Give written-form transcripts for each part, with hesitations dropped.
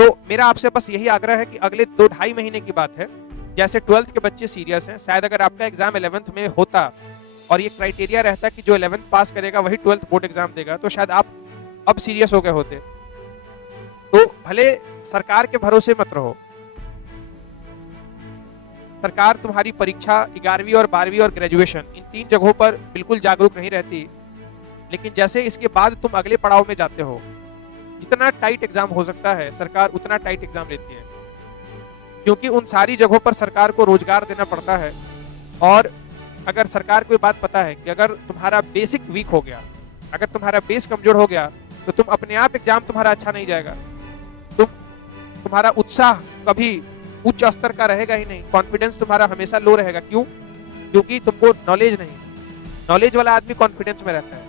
तो मेरा आपसे बस यही आग्रह है कि अगले 2-2.5 महीने की बात है, जैसे 12th के बच्चे सीरियस हैं, शायद अगर आपका एग्जाम 11th में होता और ये क्राइटेरिया रहता कि जो 11th पास करेगा वही 12th बोर्ड एग्जाम देगा, तो शायद आप अब सीरियस हो गए होते। तो भले सरकार के भरोसे मत रहो, सरकार तुम्हारी परीक्षा 11वीं और 12वीं और ग्रेजुएशन इन 3 जगहों पर बिल्कुल जागरूक नहीं रहती, लेकिन जैसे इसके बाद तुम अगले पड़ाव में जाते हो, जितना टाइट एग्जाम हो सकता है सरकार उतना टाइट एग्जाम लेती है, क्योंकि उन सारी जगहों पर सरकार को रोजगार देना पड़ता है। और अगर सरकार को ये बात पता है कि अगर तुम्हारा बेसिक वीक हो गया, अगर तुम्हारा बेस कमजोर हो गया, तो तुम अपने आप एग्जाम तुम्हारा अच्छा नहीं जाएगा, तुम्हारा उत्साह कभी उच्च स्तर का रहेगा ही नहीं, कॉन्फिडेंस तुम्हारा हमेशा लो रहेगा। क्यों? क्योंकि तुमको नॉलेज नहीं। नॉलेज वाला आदमी कॉन्फिडेंस में रहता है,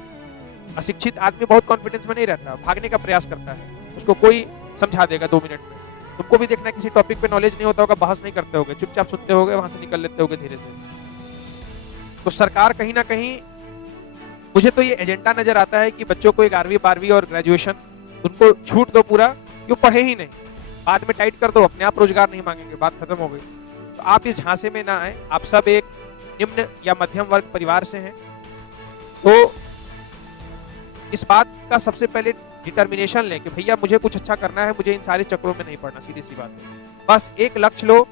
अशिक्षित आदमी बहुत कॉन्फिडेंस में नहीं रहता, भागने का प्रयास करता है, उसको कोई समझा देगा 2 मिनट में। तुमको भी देखना, किसी टॉपिक पे नॉलेज नहीं होता होगा, बहस नहीं करते होगे, चुपचाप सुनते होगे, वहां से निकल लेते होगे धीरे से। तो सरकार कहीं ना कहीं, मुझे तो ये एजेंडा नजर आता है कि बच्चों को 11वीं 12वीं और ग्रेजुएशन उनको छूट दो पूरा, क्यों पढ़े ही नहीं, बाद में टाइट कर दो, अपने आप रोजगार नहीं मांगेंगे, बात खत्म हो गई। तो आप इस झांसे में ना आए, आप सब एक निम्न या मध्यम वर्ग परिवार से हैं, तो इस बात का सबसे पहले डिटर्मिनेशन लें कि भैया मुझे कुछ अच्छा करना है, मुझे इन सारे चक्रों में नहीं पड़ना, सीधी सी बात है। बस एक लक्ष्य लो,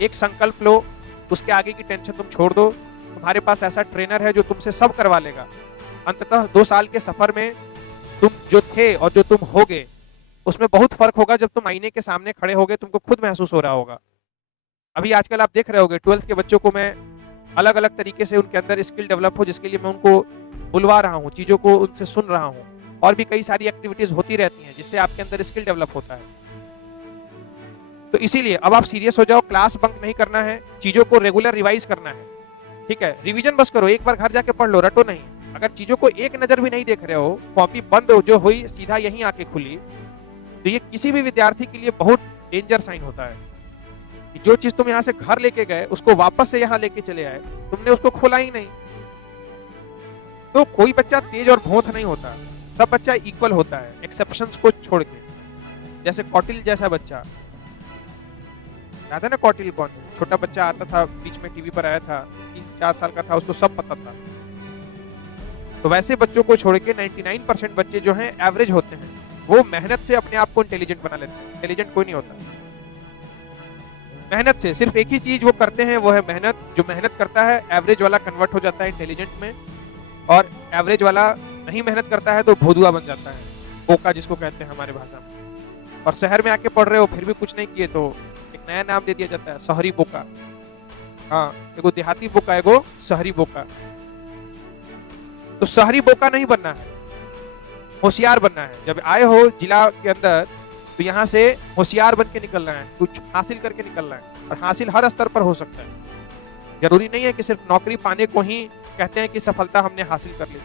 एक संकल्प लो, उसके आगे की टेंशन तुम छोड़ दो। तुम्हारे पास ऐसा ट्रेनर है जो तुमसे सब करवा लेगा। अंततः 2 साल के सफर में तुम जो थे और जो तुम होगे उसमें बहुत फर्क होगा। जब तुम आईने के सामने खड़े होगे तुमको खुद महसूस हो रहा होगा। अभी आजकल आप देख रहे होगे 12th के बच्चों को मैं अलग अलग तरीके से उनके अंदर स्किल डेवलप हो, जिसके लिए मैं उनको बुलवा रहा हूँ, चीजों को उनसे सुन रहा हूँ, और भी कई सारी एक्टिविटीज होती रहती हैं जिससे आपके अंदर स्किल डेवलप होता है। तो इसीलिए अब आप सीरियस हो जाओ, क्लास बंक नहीं करना है, चीजों को रेगुलर रिवाइज करना है, ठीक है। रिवीजन बस करो, एक बार घर जाके पढ़ लो, रटो नहीं। अगर चीजों को एक नजर भी नहीं देख रहे हो, कॉपी बंद हो जो हुई सीधा यहीं आके खुली, तो ये किसी भी विद्यार्थी के लिए बहुत डेंजर साइन होता है कि जो चीज तुम यहाँ से घर लेके गए उसको वापस से यहाँ लेके चले आए, तुमने उसको खोला ही नहीं। तो कोई बच्चा तेज और भोंथ नहीं होता, सब बच्चा इक्वल होता है, एक्सेप्शंस को छोड़ के। जैसे कौटिल्य जैसा बच्चा, याद है ना कौटिल्य कौन? छोटा बच्चा आता था, बीच में टीवी पर आया था, 3-4 साल का था, उसको सब पता था। तो वैसे बच्चों को छोड़ के 99% बच्चे जो हैं एवरेज होते हैं, वो मेहनत से अपने आप को इंटेलिजेंट बना लेते हैं। इंटेलिजेंट कोई नहीं होता, मेहनत से, सिर्फ एक ही चीज वो करते हैं, वो है मेहनत। जो मेहनत करता है एवरेज वाला कन्वर्ट हो जाता है इंटेलिजेंट में, और एवरेज वाला नहीं मेहनत करता है तो भोदुआ बन जाता है, बोका जिसको कहते हैं हमारे भाषा में। और शहर में आके पढ़ रहे हो फिर भी कुछ नहीं किए तो एक नया नाम दे दिया जाता है, शहरी बोका। हाँ, एगो देहाती बोका, एगो शहरी बोका। तो शहरी बोका नहीं बनना है, होशियार बनना है। जब आए हो जिला के अंदर तो यहाँ से होशियार बन के निकलना है, कुछ हासिल करके निकलना है, और हासिल हर स्तर पर हो सकता है। जरूरी नहीं है कि सिर्फ नौकरी पाने को ही कहते हैं कि सफलता हमने हासिल कर ली।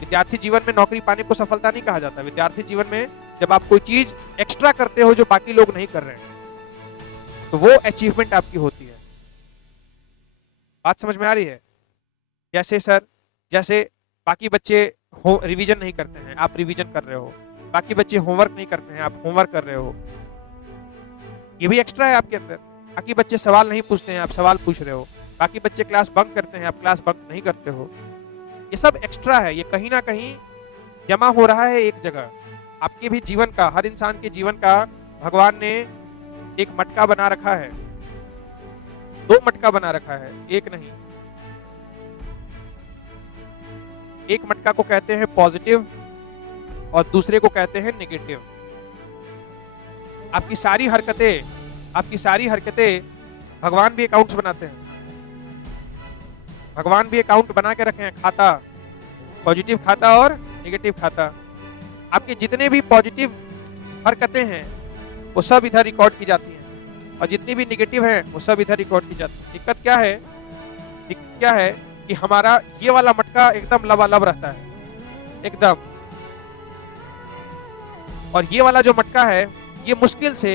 विद्यार्थी जीवन में नौकरी पाने को सफलता नहीं कहा जाता। विद्यार्थी जीवन में जब आप कोई चीज एक्स्ट्रा करते हो जो बाकी लोग नहीं कर रहे हैं, तो वो अचीवमेंट आपकी होती है। बात समझ में आ रही है? जैसे सर, जैसे बाकी बच्चे रिवीजन नहीं करते हैं, आप रिवीजन कर रहे हो। बाकी बच्चे होमवर्क नहीं करते हैं, आप होमवर्क कर रहे हो, ये भी एक्स्ट्रा है आपके अंदर। बाकी बच्चे सवाल नहीं पूछते हैं, आप सवाल पूछ रहे हो। बाकी बच्चे क्लास बंक करते हैं, आप क्लास बंक नहीं करते हो। ये सब एक्स्ट्रा है, ये कहीं ना कहीं जमा हो रहा है एक जगह। आपके भी जीवन का, हर इंसान के जीवन का भगवान ने एक मटका बना रखा है, 2 मटका बना रखा है, एक नहीं। एक मटका को कहते हैं पॉजिटिव और दूसरे को कहते हैं नेगेटिव। आपकी सारी हरकतें भगवान भी अकाउंट्स बनाते हैं। भगवान भी अकाउंट बना के रखे हैं, खाता, पॉजिटिव खाता और नेगेटिव खाता। आपके जितने भी पॉजिटिव हरकतें हैं वो सब इधर रिकॉर्ड की जाती हैं, और जितनी भी नेगेटिव हैं वो सब इधर रिकॉर्ड की जाती है। दिक्कत क्या है कि हमारा ये वाला मटका एकदम लबालब रहता है, एकदम, और ये वाला जो मटका है ये मुश्किल से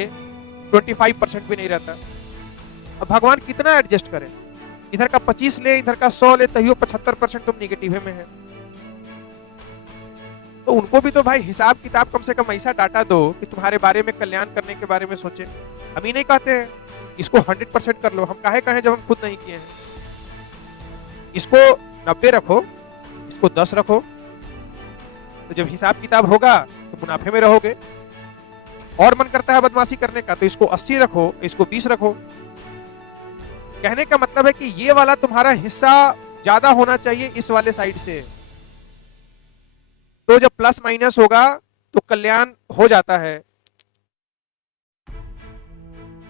25% भी नहीं रहता। अब भगवान कितना एडजस्ट करें, इधर का 25 ले, इधर का 100 ले, तहियो 75% तुम निगेटिव में है। तो उनको भी तो भाई हिसाब किताब कम से कम ऐसा डाटा दो कि तुम्हारे बारे में, कल्याण करने के बारे में सोचे। हम ही नहीं कहते हैं इसको 100% कर लो, हम काहे कहें जब हम खुद नहीं किए हैं। इसको 90 रखो, इसको 10 रखो, तो जब हिसाब किताब होगा तो मुनाफे में रहोगे। और मन करता है बदमाशी करने का तो इसको 80 रखो, इसको 20 रखो। कहने का मतलब है कि ये वाला तुम्हारा हिस्सा ज्यादा होना चाहिए इस वाले साइड से। तो जब प्लस माइनस होगा तो कल्याण हो जाता है।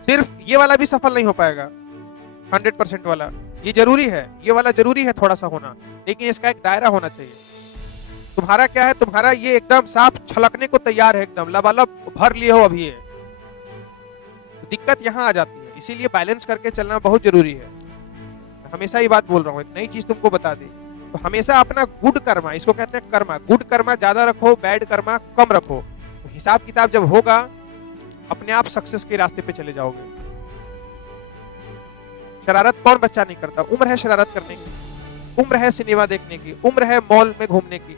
सिर्फ ये वाला भी सफल नहीं हो पाएगा 100% वाला, ये जरूरी है, ये वाला जरूरी है थोड़ा सा होना, लेकिन इसका एक दायरा होना चाहिए। तुम्हारा क्या है, तुम्हारा ये एकदम साफ छलकने को तैयार है, एकदम लबालब भर लिए हो अभी। तो दिक्कत यहां आ जाती है, इसीलिए बैलेंस करके चलना बहुत जरूरी है। हमेशा ही बात बोल रहा हूं, एक नई चीज तुमको बता दी। तो हमेशा अपना गुड कर्मा, इसको कहते हैं कर्मा, गुड कर्मा ज्यादा रखो, बैड कर्मा कम रखो। तो हिसाब किताब जब होगा अपने आप सक्सेस के रास्ते पे चले जाओगे। शरारत कौन बच्चा नहीं करता? उम्र है शरारत करने की, उम्र है सिनेमा देखने की, उम्र है मॉल में घूमने की,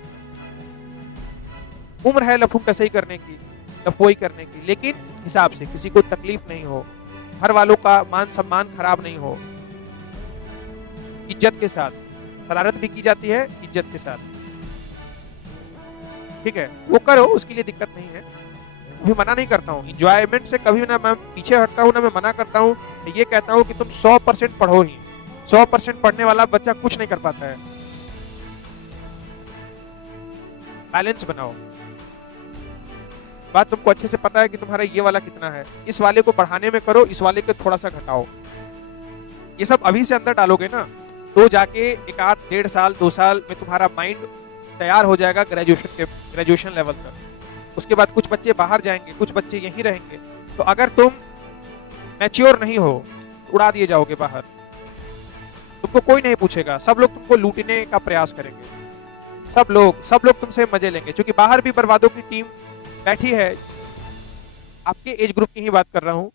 उम्र है लफूम टसई करने की, लफोई करने की, लेकिन हिसाब से, किसी को तकलीफ नहीं हो, घर वालों का मान सम्मान खराब नहीं हो, इज्जत के साथ। शरारत भी की जाती है इज्जत के साथ, ठीक है, वो करो, उसके लिए दिक्कत नहीं है। भी मना नहीं करता हूँ, इंजॉयमेंट से कभी ना मैं पीछे हटता हूँ ना मैं मना करता हूँ। ये कहता हूँ कि तुम 100% पढ़ो ही, 100% पढ़ने वाला बच्चा कुछ नहीं कर पाता है। बैलेंस बनाओ। बात तुमको अच्छे से पता है कि तुम्हारा ये वाला कितना है, इस वाले को बढ़ाने में करो, इस वाले को थोड़ा सा घटाओ। ये सब अभी से अंदर डालोगे ना तो जाके एक आध 1.5 साल 2 साल में तुम्हारा माइंड तैयार हो जाएगा ग्रेजुएशन लेवल तक। उसके बाद कुछ बच्चे बाहर जाएंगे, कुछ बच्चे यहीं रहेंगे। तो अगर तुम मैच्योर नहीं हो तो उड़ा दिए जाओगे बाहर, तुमको कोई नहीं पूछेगा, सब लोग तुमको लूटने का प्रयास करेंगे, सब लोग तुमसे मजे लेंगे। क्योंकि बाहर भी बर्बादों की टीम बैठी है, आपके एज ग्रुप की ही बात कर रहा हूं,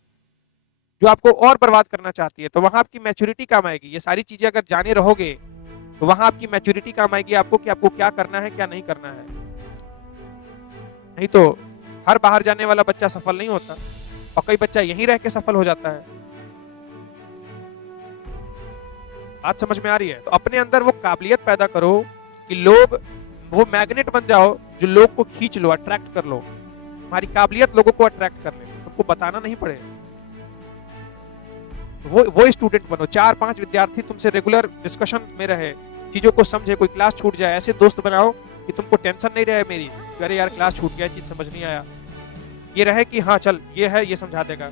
जो आपको और बर्बाद करना चाहती है। तो वहां आपकी मैच्योरिटी काम आएगी। ये सारी चीजें अगर जाने रहोगे तो वहां आपकी मैच्योरिटी काम आएगी आपको, कि आपको क्या करना है क्या नहीं करना है। नहीं तो हर बाहर जाने वाला बच्चा सफल नहीं होता, और कई बच्चा यहीं रह के सफल हो जाता है। बात समझ में आ रही है? तो अपने अंदर वो काबिलियत पैदा करो कि लोग, वो मैग्नेट बन जाओ जो लोग को खींच लो, अट्रैक्ट कर लो। तुम्हारी काबिलियत लोगों को अट्रैक्ट कर ले, तुमको बताना नहीं पड़े। वो स्टूडेंट बनो। 4-5 विद्यार्थी तुमसे रेगुलर डिस्कशन में रहे, चीजों को समझे, कोई क्लास छूट जाए, ऐसे दोस्त बनाओ कि तुमको टेंशन नहीं रहे मेरी, अरे यार क्लास छूट गया, चीज समझ नहीं आया, ये रहे कि हाँ चल ये है, ये समझा देगा।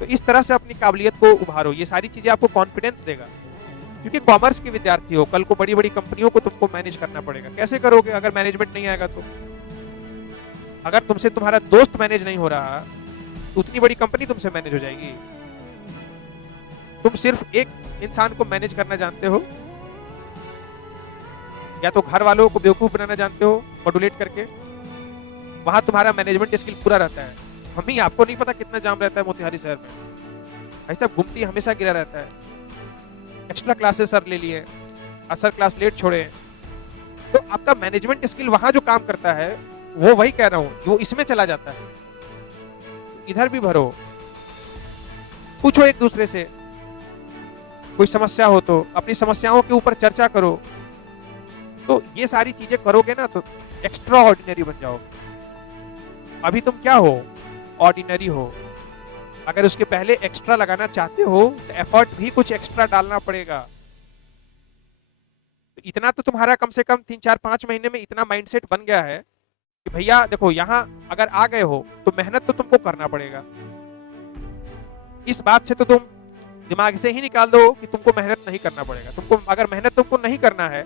तो इस तरह से अपनी काबिलियत को उभारो। ये सारी चीजें आपको कॉन्फिडेंस देगा। क्योंकि कॉमर्स के विद्यार्थी हो, कल को बड़ी बड़ी कंपनियों को तुमको मैनेज करना पड़ेगा। कैसे करोगे अगर मैनेजमेंट नहीं आएगा तो? अगर तुमसे तुम्हारा दोस्त मैनेज नहीं हो रहा तो उतनी बड़ी कंपनी तुमसे मैनेज हो जाएगी? तुम सिर्फ एक इंसान को मैनेज करना जानते हो, या तो घर वालों को बेवकूफ बनाना जानते हो मॉड्यूलेट करके, वहां तुम्हारा मैनेजमेंट स्किल पूरा रहता है। हमें आपको नहीं पता कितना जाम रहता है मोतिहारी शहर में, ऐसा घूमती हमेशा गिरा रहता है। एक्स्ट्रा क्लासेस सर ले लिए, असर क्लास लेट छोड़े, तो आपका मैनेजमेंट स्किल वहां जो काम करता है वो, वही कह रहा हूं, वो इसमें चला जाता है। इधर भी भरो, पूछो एक दूसरे से, कोई समस्या हो तो अपनी समस्याओं के ऊपर चर्चा करो। तो ये सारी चीजें करोगे ना तो एक्स्ट्रा ऑर्डिनरी बन जाओगे। अभी तुम क्या हो? ऑर्डिनरी हो। अगर उसके पहले एक्स्ट्रा लगाना चाहते हो तो एफर्ट भी कुछ एक्स्ट्रा डालना पड़ेगा। तो इतना तो तुम्हारा कम से कम 3-4-5 महीने में इतना माइंडसेट बन गया है कि भैया देखो, यहां अगर आ गए हो तो मेहनत तो तुमको करना पड़ेगा। इस बात से तो तुम दिमाग से ही निकाल दो कि तुमको मेहनत नहीं करना पड़ेगा। तुमको अगर मेहनत तुमको नहीं करना है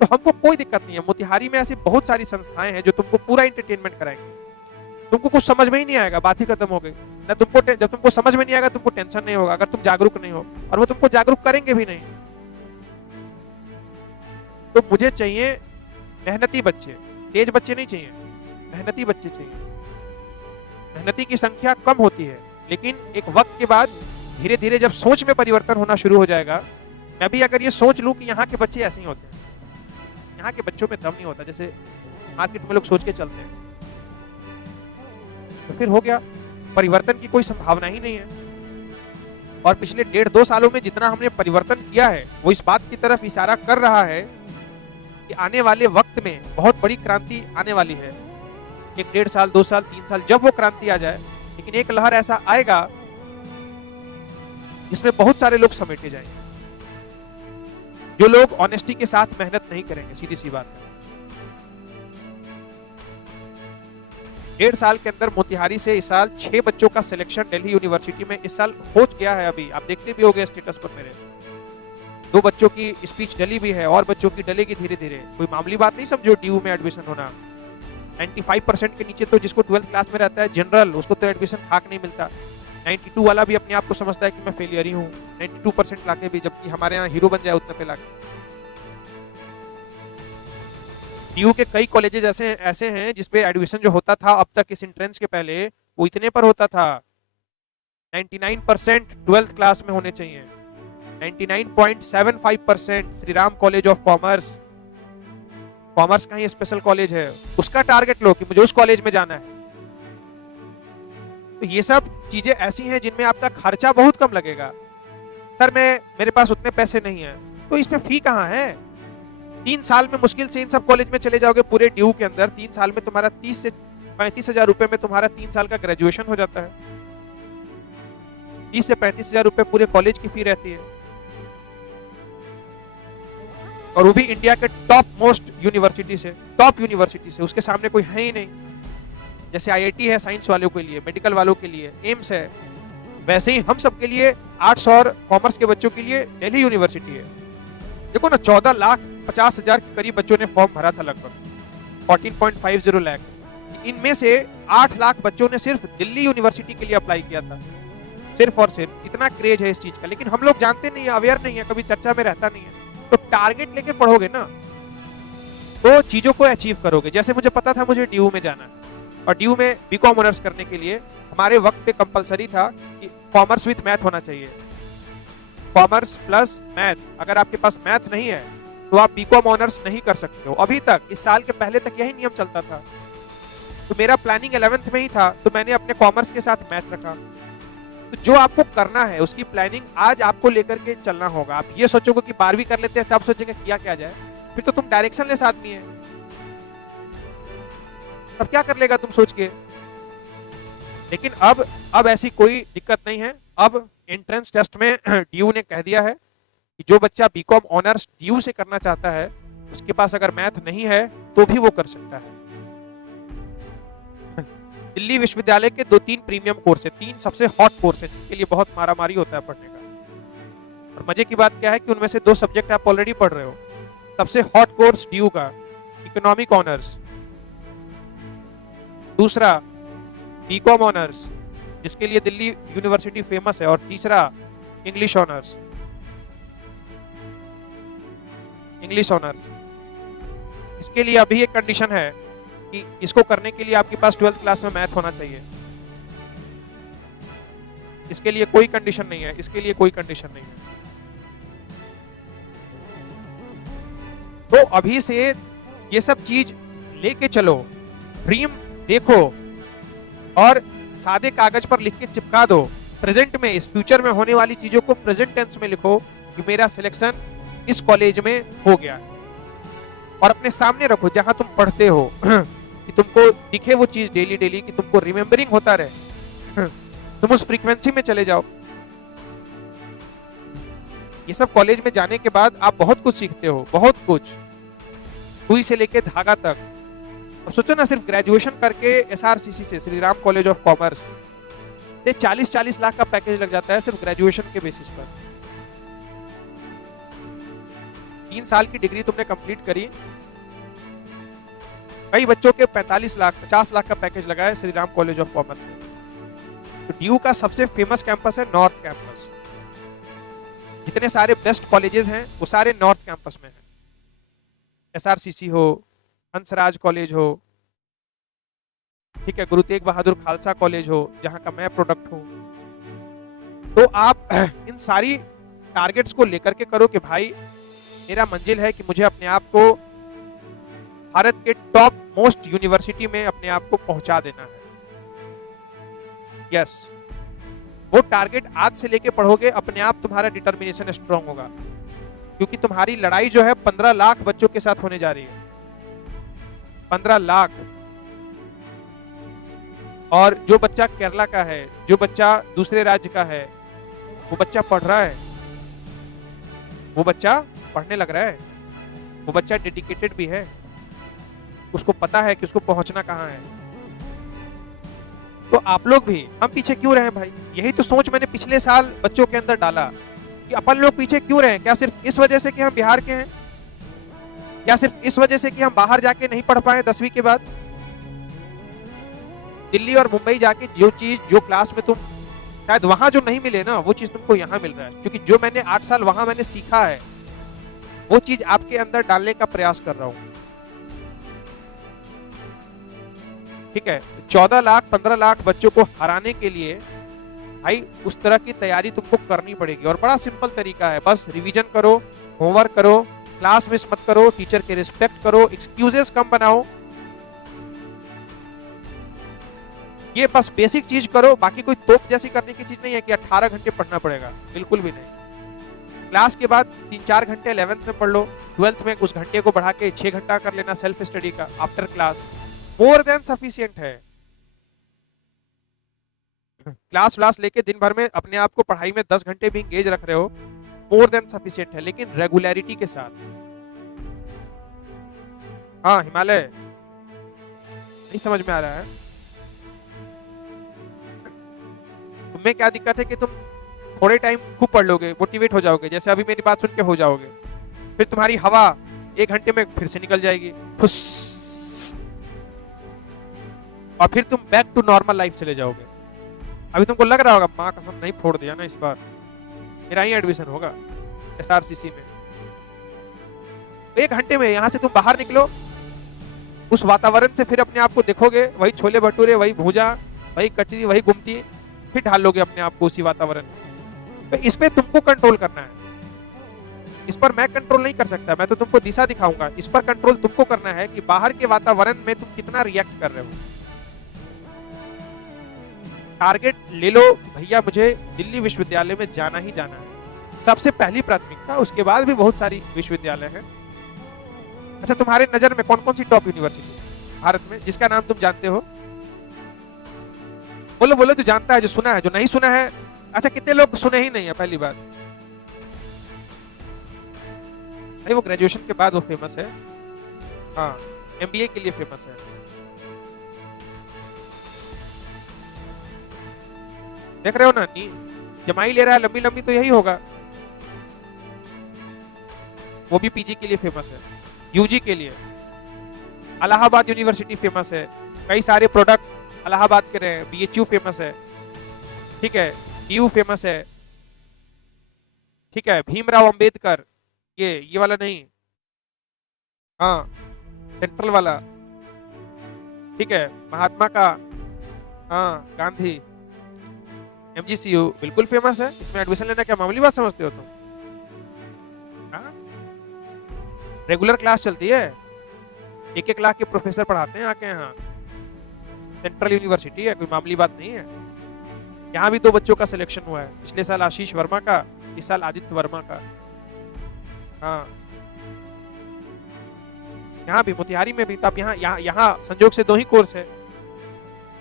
तो हमको कोई दिक्कत नहीं है। मोतिहारी में ऐसी बहुत सारी संस्थाएं हैं जो तुमको पूरा एंटरटेनमेंट कराएंगे। तुमको कुछ समझ में ही नहीं आएगा, बात ही खत्म हो गई ना। तुमको जब तुमको समझ में नहीं आएगा तुमको टेंशन नहीं होगा, अगर तुम जागरूक नहीं हो, और वो तुमको जागरूक करेंगे भी नहीं। तो मुझे चाहिए मेहनती बच्चे, तेज बच्चे नहीं चाहिए, मेहनती बच्चे चाहिए। मेहनती की संख्या कम होती है, लेकिन एक वक्त के बाद धीरे धीरे जब सोच में परिवर्तन होना शुरू हो जाएगा, मैं भी अगर ये सोच लूं कि यहाँ के बच्चे ऐसे ही होते हैं, यहाँ के बच्चों में दम नहीं होता, जैसे मार्केट में लोग सोच के चलते हैं। तो फिर हो गया, परिवर्तन की कोई संभावना ही नहीं है। और पिछले 1.5-2 सालों में जितना हमने परिवर्तन किया है वो इस बात की तरफ इशारा कर रहा है कि आने वाले वक्त में बहुत बड़ी क्रांति आने वाली है। 1-1.5 साल, 2 साल, 3 साल, जब वो क्रांति आ जाए, लेकिन एक लहर ऐसा आएगा जिसमें बहुत सारे लोग समेटे जाएंगे, जो लोग ऑनेस्टी के साथ मेहनत नहीं करेंगे। सीधी सी बात है। 1.5 साल के अंदर मोतिहारी से इस साल 6 बच्चों का सिलेक्शन दिल्ली यूनिवर्सिटी में इस साल हो गया है। अभी आप देखते भी होंगे स्टेटस पर मेरे 2 बच्चों की स्पीच डली भी है और बच्चों की डलेगी धीरे धीरे। कोई मामूली बात नहीं समझो DU में एडमिशन होना। 95% के नीचे तो जिसको 12th क्लास में रहता है जनरल, उसको तो एडमिशन खाक नहीं मिलता। 92 वाला भी अपने आप को समझता है कि मैं फेलियर ही हूँ 92% लाके भी, जबकि हमारे यहाँ हीरो बन जाए उतने पे लाके। DU के कई कॉलेजेस ऐसे हैं जिसपे एडमिशन जो होता था अब तक इस एंट्रेंस के पहले, वो इतने पर होता था। 99% 12th क्लास में होने चाहिए। 99.75% Shri Ram college of commerce, commerce का ही स्पेशल कॉलेज है, उसका टारगेट लो कि मुझे उस कॉलेज में जाना है। तो ये सब चीजें ऐसी हैं जिनमें आपका खर्चा बहुत कम लगेगा। सर मेरे पास उतने पैसे नहीं है, तो इसमें फी कहाँ है? 3 साल में मुश्किल से इन सब कॉलेज में चले जाओगे पूरे DU के अंदर, 3 साल में तुम्हारा 30 से 35 हजार रुपए में तुम्हारा 3 साल का ग्रेजुएशन हो जाता है। 30 से 35 हजार रुपए पूरे कॉलेज की फी रहती है, और वो भी इंडिया के टॉप मोस्ट यूनिवर्सिटी से, टॉप यूनिवर्सिटी से। उसके सामने कोई है ही नहीं। जैसे IIT है साइंस वालों के लिए, मेडिकल वालों के लिए एम्स है, वैसे ही हम सब के लिए आर्ट्स और कॉमर्स के बच्चों के लिए दिल्ली यूनिवर्सिटी है। देखो ना, 14,50,000 के करीब बच्चों ने फॉर्म भरा था, लगभग 14.50 लाख। इनमें से 8 लाख बच्चों ने सिर्फ दिल्ली यूनिवर्सिटी के लिए अप्लाई किया था, सिर्फ और सिर्फ। इतना क्रेज है इस चीज का, लेकिन हम लोग जानते नहीं है, अवेयर नहीं है, कभी चर्चा में रहता नहीं है। तो टारगेट लेके पढ़ोगे ना तो चीजों को अचीव करोगे। जैसे मुझे पता था मुझे DU में जाना है, और DU में BCom ऑनर्स करने के लिए हमारे वक्त पे कंपलसरी था कि कॉमर्स विद मैथ होना चाहिए, कॉमर्स प्लस मैथ। अगर आपके पास मैथ नहीं है तो आप BCom ऑनर्स नहीं कर सकते हो। अभी तक, इस साल के पहले तक यही नियम चलता था। तो मेरा प्लानिंग 11th में ही था, तो मैंने अपने कॉमर्स के साथ मैथ रखा। तो जो आपको करना है उसकी प्लानिंग आज आपको लेकर के चलना होगा। आप ये सोचोगे कि 12वीं कर लेते हैं तब सोचेंगे किया क्या जाए, फिर तो तुम डायरेक्शनलेस आदमी है, तब क्या कर लेगा तुम सोच के। लेकिन अब ऐसी कोई दिक्कत नहीं है। अब एंट्रेंस टेस्ट में DU ने कह दिया है कि जो बच्चा BCom ऑनर्स DU से करना चाहता है, उसके पास अगर मैथ नहीं है तो भी वो कर सकता है। दिल्ली विश्वविद्यालय के 2-3 प्रीमियम कोर्स है, 3 सबसे हॉट कोर्स है जिनके लिए बहुत मारामारी होता है पढ़ने का। और मजे की बात क्या है कि उनमें से 2 सब्जेक्ट आप ऑलरेडी पढ़ रहे हो। सबसे हॉट कोर्स DU का इकोनॉमिक ऑनर्स, दूसरा BCom ऑनर्स जिसके लिए दिल्ली यूनिवर्सिटी फेमस है, और तीसरा इंग्लिश ऑनर्स। इंग्लिश ऑनर्स इसके लिए अभी एक कंडीशन है कि इसको करने के लिए आपके पास 12th क्लास में मैथ होना चाहिए। इसके लिए कोई कंडीशन नहीं है, इसके लिए कोई कंडीशन नहीं है। तो अभी से ये सब चीज लेके चलो, ड्रीम देखो और सादे कागज पर लिख के चिपका दो। प्रेजेंट में, इस फ्यूचर में होने वाली चीजों को प्रेजेंट टेंस में लिखो कि मेरा सिलेक्शन इस कॉलेज में हो गया, और अपने सामने रखो जहां तुम पढ़ते हो कि तुमको दिखे वो चीज डेली डेली, कि तुमको रिमेम्बरिंग होता रहे, तुम उस फ्रीक्वेंसी में चले जाओ। ये सब कॉलेज में जाने के बाद आप बहुत कुछ सीखते हो, बहुत कुछ, सुई से लेके धागा तक। अब सोचो ना, सिर्फ ग्रेजुएशन करके SRCC से, Shri Ram college of commerce से 40-40 लाख का पैकेज लग जाता है सिर्फ ग्रेजुएशन के बेसिस पर। 3 साल की डिग्री तुमने कंप्लीट करी, कई बच्चों के 45 लाख 50 लाख का पैकेज लगा है Shri Ram college of commerce से। तो DU का सबसे फेमस कैंपस है नॉर्थ कैंपस। जितने सारे बेस्ट कॉलेजेस हैं वो सारे नॉर्थ कैंपस में हैं। SRCC हो, हंसराज कॉलेज हो, ठीक है, गुरु तेग बहादुर खालसा कॉलेज हो जहां का मैं प्रोडक्ट हूं। तो आप इन सारी टारगेट्स को लेकर के करो कि भाई मेरा मंजिल है कि मुझे अपने आप को भारत के टॉप मोस्ट यूनिवर्सिटी में अपने आप को पहुंचा देना है। यस, वो टारगेट आज से लेके पढ़ोगे, अपने आप तुम्हारा डिटर्मिनेशन स्ट्रांग होगा, क्योंकि तुम्हारी लड़ाई जो है 15 लाख बच्चों के साथ होने जा रही है। 15 लाख। और जो बच्चा केरला का है, जो बच्चा दूसरे राज्य का है, वो बच्चा पढ़ रहा है, वो बच्चा पढ़ने लग रहा है, वो बच्चा डेडिकेटेड भी है, उसको पता है कि उसको पहुंचना कहाँ है। तो आप लोग भी, हम पीछे क्यों रहे भाई? यही तो सोच मैंने पिछले साल बच्चों के अंदर डाला कि अपन लोग पीछे क्यों रहे। क्या सिर्फ इस वजह से कि हम बिहार के हैं? क्या सिर्फ इस वजह से कि हम बाहर जाके नहीं पढ़ पाए 10वीं के बाद? दिल्ली और मुंबई जाके जो चीज, जो क्लास में तुम शायद वहां जो नहीं मिले ना, वो चीज तुमको यहाँ मिल रहा है, क्योंकि जो मैंने 8 साल वहां मैंने सीखा है, वो चीज आपके अंदर डालने का प्रयास कर रहा हूं। ठीक है, 14 लाख 15 लाख बच्चों को हराने के लिए भाई उस तरह की तैयारी तुमको करनी पड़ेगी। और बड़ा सिंपल तरीका है, बस रिवीजन करो, होमवर्क करो, क्लास मिस मत करो, टीचर के रिस्पेक्ट करो, एक्सक्यूजेस कम बनाओ, ये बस बेसिक चीज करो। बाकी कोई तोप जैसी करने की चीज नहीं है कि 18 घंटे पढ़ना पड़ेगा, बिल्कुल भी नहीं। क्लास के बाद 3-4 घंटे 11th में पढ़ लो, 12th में उस घंटे को बढ़ा के 6 घंटा कर लेना सेल्फ स्टडी का after class, more than sufficient है। क्लास व्लास लेके दिन भर में अपने आप को पढ़ाई में 10 घंटे भी इंगेज रख रहे हो, मोर देन सफिशिएंट है, लेकिन रेगुलरिटी के साथ। हाँ हिमालय, नहीं समझ में आ रहा है? तुम्हें क्या दिक्कत है कि तुम थोड़े टाइम खूब पढ़ लोगे, मोटिवेट हो जाओगे, जैसे अभी मेरी बात सुन के हो जाओगे, फिर तुम्हारी हवा 1 घंटे में फिर से निकल जाएगी, और फिर तुम बैक टू नॉर्मल लाइफ चले जाओगे। अभी तुमको लग रहा होगा माँ कसम नहीं फोड़ दिया ना इस बार, मेरा ही एडमिशन होगा SRCC में। 1 घंटे में यहां से तुम बाहर निकलो, उस वातावरण से फिर अपने आप को देखोगे, वही छोले भटूरे, वही भूजा, वही कचरी, वही गुमती, फिर ढाल लोगे अपने आप को उसी वातावरण में। तो इस पे तुमको कंट्रोल करना है, इस पर मैं कंट्रोल नहीं कर सकता, मैं तो तुमको दिशा दिखाऊंगा। इस पर कंट्रोल तुमको करना है कि बाहर के वातावरण में तुम कितना रिएक्ट कर रहे हो। टारगेट ले लो भैया, मुझे दिल्ली विश्वविद्यालय में जाना ही जाना है, सबसे पहली प्राथमिकता। उसके बाद भी बहुत सारी विश्वविद्यालय हैं। अच्छा, तुम्हारे नजर में कौन कौन सी टॉप यूनिवर्सिटी भारत में जिसका नाम तुम जानते हो? बोलो बोलो, जो जानता है, जो सुना है, जो नहीं सुना है। अच्छा, कितने लोग सुने ही नहीं है? पहली बात नहीं, वो ग्रेजुएशन के बाद वो फेमस है। हाँ, MBA के लिए फेमस है। देख रहे हो ना, जमाई ले रहा है लंबी लंबी, तो यही होगा। वो भी PG के लिए फेमस है, UG के लिए। इलाहाबाद यूनिवर्सिटी फेमस है, कई सारे प्रोडक्ट इलाहाबाद के रहे। BHU फेमस है, ठीक है, DU फेमस है, ठीक है, भीमराव अंबेडकर, ये वाला नहीं, हाँ सेंट्रल वाला, ठीक है, महात्मा का, हाँ गांधी, MGCU बिल्कुल फेमस है। इसमें एडमिशन लेना क्या मामूली बात समझते हो तुम? हाँ, रेगुलर क्लास चलती है, 1-1 लाख के प्रोफेसर पढ़ाते हैं आके यहाँ। सेंट्रल यूनिवर्सिटी है, कोई मामूली बात नहीं है। यहाँ भी 2 बच्चों का सिलेक्शन हुआ है, पिछले साल आशीष वर्मा का, इस साल आदित्य वर्मा का। हाँ, यहाँ भी मोतिहारी में भी। तब यहाँ संजोग से 2 ही कोर्स है,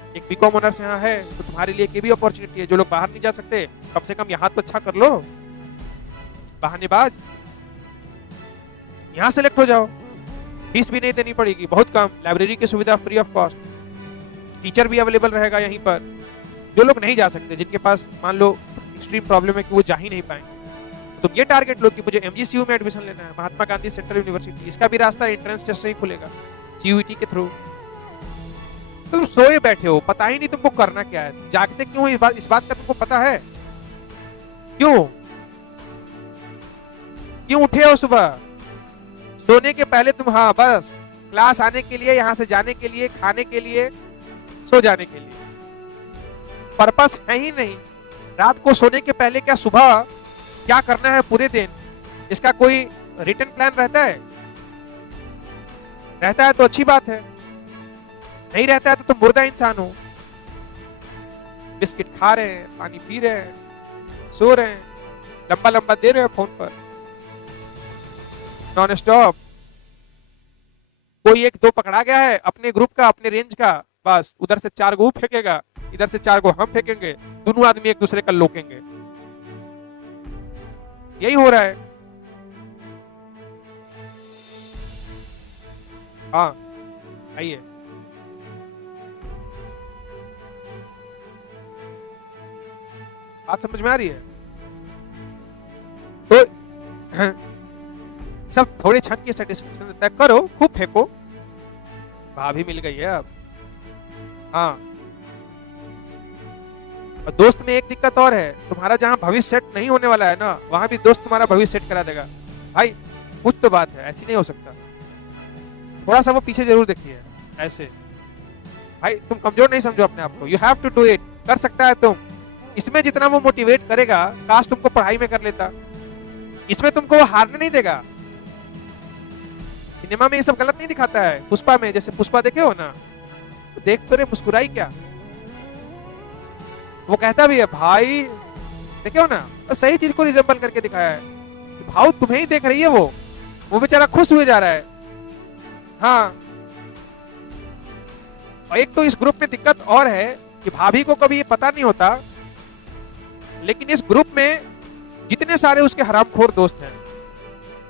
एक BCom ऑनर्स यहाँ है, तो तुम्हारे लिए ये भी अपॉर्चुनिटी है। जो लोग बाहर नहीं जा सकते, कम से कम यहाँ तो अच्छा कर लो, बहानेबाज, यहाँ सेलेक्ट हो जाओ, फीस भी नहीं देनी पड़ेगी, बहुत कम, लाइब्रेरी की सुविधा फ्री ऑफ कॉस्ट, टीचर भी अवेलेबल रहेगा यहीं पर। जो लोग नहीं जा सकते, जिनके पास मान लो एक्सट्रीम प्रॉब्लम है कि वो जा ही नहीं पाएंगे, तो ये टारगेट लो कि मुझे MGCU में एडमिशन लेना है, महात्मा गांधी सेंट्रल यूनिवर्सिटी। इसका भी रास्ता एंट्रेंस टेस्ट से ही खुलेगा, CUET के थ्रू। तुम सोए बैठे हो, पता ही नहीं तुमको करना क्या है। जागते क्यों हो? इस बात का तुमको पता है? क्यों उठे हो सुबह? सोने के पहले तुम, हाँ बस क्लास आने के लिए, यहाँ से जाने के लिए, खाने के लिए, सो जाने के लिए, पर्पस है ही नहीं। रात को सोने के पहले क्या सुबह क्या करना है पूरे दिन, इसका कोई रिटन प्लान रहता है? रहता है तो अच्छी बात है, नहीं रहता है तो तुम मुर्दा इंसान हो। बिस्किट खा रहे हैं, पानी पी रहे हैं, सो रहे हैं, लंबा लंबा दे रहे हैं फोन पर नॉन स्टॉप। कोई एक दो पकड़ा गया है अपने ग्रुप का, अपने रेंज का, बस उधर से 4 गो फेंकेगा, इधर से 4 गो हम फेंकेंगे, दोनों आदमी एक दूसरे का लोकेंगे। यही हो रहा है। हाँ आइए। बात समझ में आ रही है? तो सब थोड़े क्षण की सेटिस्फेक्शन देता है, करो खूब फेंको, भाभी मिल गई है अब। हाँ, और दोस्त में एक दिक्कत और है, तुम्हारा जहां भविष्य सेट नहीं होने वाला है ना, वहां भी दोस्त तुम्हारा भविष्य सेट करा देगा। भाई कुछ तो बात है, ऐसी नहीं हो सकता। थोड़ा सा वो पीछे जरूर देखिए ऐसे। भाई तुम कमजोर नहीं समझो अपने आप को, you have to do it. कर सकता है तुम। इसमें जितना वो मोटिवेट करेगा, काश तुमको पढ़ाई में कर लेता। इसमें तुमको वो हारने नहीं देगा। सिनेमा में ये सब गलत नहीं दिखाता है। पुष्पा में, जैसे पुष्पा देखे हो ना, तो देख तो रे मुस्कुराई क्या, वो कहता भी है भाई, देखे हो ना, तो सही चीज को रिजेंबल करके दिखाया है। भाव तुम्हें ही देख रही है, वो बेचारा खुश हुए जा रहा है। हाँ, और एक तो इस ग्रुप में दिक्कत और है कि भाभी को कभी ये पता नहीं होता, लेकिन इस ग्रुप में जितने सारे उसके हरामखोर दोस्त हैं,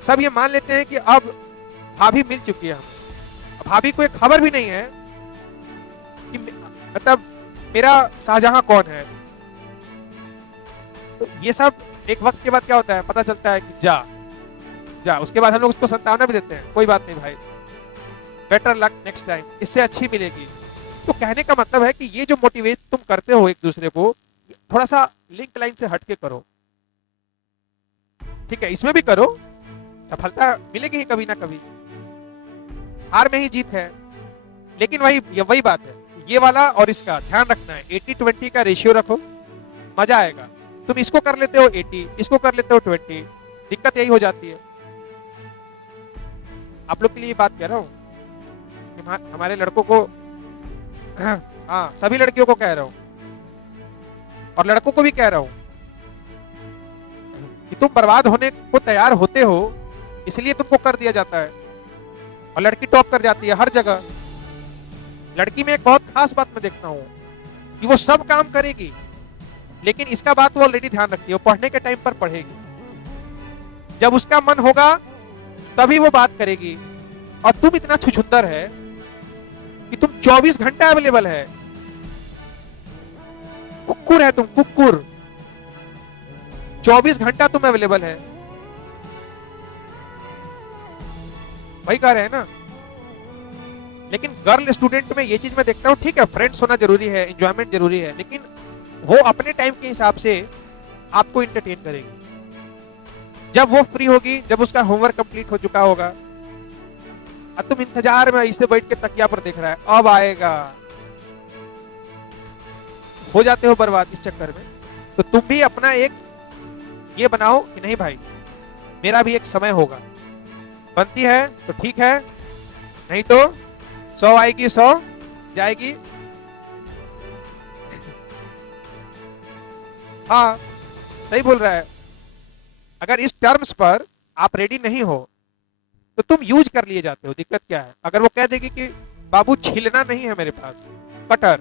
सब ये मान लेते हैं कि अब भाभी मिल चुकी है हमें। भाभी को एक खबर भी नहीं है कि मतलब मेरा शाहजहां कौन है। तो ये सब एक वक्त के बाद क्या होता है, पता चलता है कि जा उसके बाद हम लोग उसको संतावना भी देते हैं, कोई बात नहीं भाई, बेटर लक नेक्स्ट टाइम, इससे अच्छी मिलेगी। तो कहने का मतलब है कि ये जो मोटिवेट तुम करते हो एक दूसरे को, थोड़ा सा लिंक लाइन से हटके करो। ठीक है, इसमें भी करो, सफलता मिलेगी ही कभी ना कभी, हार में ही जीत है। लेकिन वही बात है, ये वाला और इसका ध्यान रखना है। 80-20 का रेशियो रखो, मजा आएगा। तुम इसको कर लेते हो 80, इसको कर लेते हो 20, दिक्कत यही हो जाती है। आप लोग के लिए बात कह रहा हूँ, हमारे लड़कों को, हाँ सभी लड़कियों को कह रहा हूँ और लड़कों को भी कह रहा हूँ कि तुम बर्बाद होने को तैयार होते हो, इसलिए तुमको कर दिया जाता है। और लड़की टॉप कर जाती है हर जगह। लड़की में एक बहुत खास बात मैं देखता हूँ कि वो सब काम करेगी, लेकिन इसका बात वो ऑलरेडी ध्यान रखती है, वो पढ़ने के टाइम पर पढ़ेगी। जब उसका मन होगा तभी वो बात करेगी। और तुम इतना छुछुंदर है कि तुम 24 घंटे अवेलेबल है। कुक्कुर है तुम, कुक्कुर। 24 घंटा तुम अवेलेबल है। वही कह रहे हैं ना। लेकिन गर्ल स्टूडेंट में ये चीज मैं देखता हूँ, ठीक है फ्रेंड्स होना जरूरी है, एंजॉयमेंट जरूरी है, लेकिन वो अपने टाइम के हिसाब से आपको इंटरटेन करेगी। जब वो फ्री होगी, जब उसका होमवर्क कंप्लीट हो चुका होगा, अब तुम इंतजार में इसे बैठ के तकिया पर देख रहा है, अब आएगा, हो जाते हो बर्बाद इस चक्कर में। तो तुम भी अपना एक ये बनाओ कि नहीं भाई, मेरा भी एक समय होगा, बनती है तो ठीक है, नहीं तो 100 आएगी 100 जाएगी। हाँ सही बोल रहा है। अगर इस टर्म्स पर आप रेडी नहीं हो तो तुम यूज कर लिए जाते हो। दिक्कत क्या है, अगर वो कह देगी कि बाबू छिलना नहीं है मेरे पास कटर,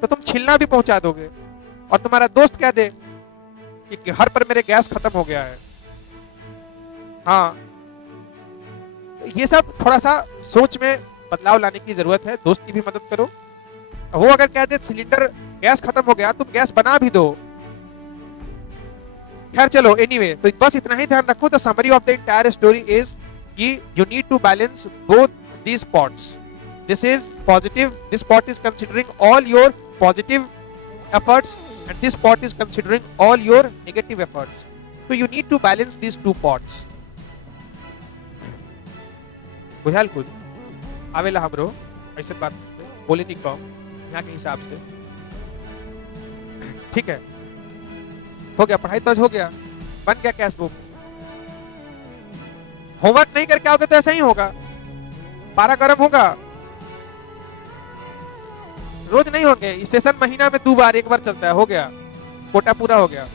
तो तुम छिलना भी पहुंचा दोगे। और तुम्हारा दोस्त कह दे कि घर पर मेरे गैस खत्म हो गया है, हाँ, ये सब थोड़ा सा सोच में बदलाव लाने की जरूरत है। दोस्त की भी मदद करो। वो अगर कह दे सिलेंडर गैस खत्म हो गया, तुम गैस बना भी दो। खैर चलो, एनीवे, तो बस इतना ही ध्यान रखो। The summary of the entire story is कि you need to balance both these pots. This is positive, this pot is considering all your positive efforts and this pot is considering all your negative efforts. So you need to balance these two pots. बुझाल कुछ आवेला हमरो ऐसे बात बोले नहीं कहो यहाँ के हिसाब से। ठीक है, हो गया, पढ़ाई तो हो गया, बन गया कैश बुक। होमवर्क नहीं करके आओगे तो ऐसा ही होगा। पारा गर्म होगा, रोज नहीं होंगे, इस सेशन महीना में 2 बार, 1 बार चलता है, हो गया, कोटा पूरा हो गया।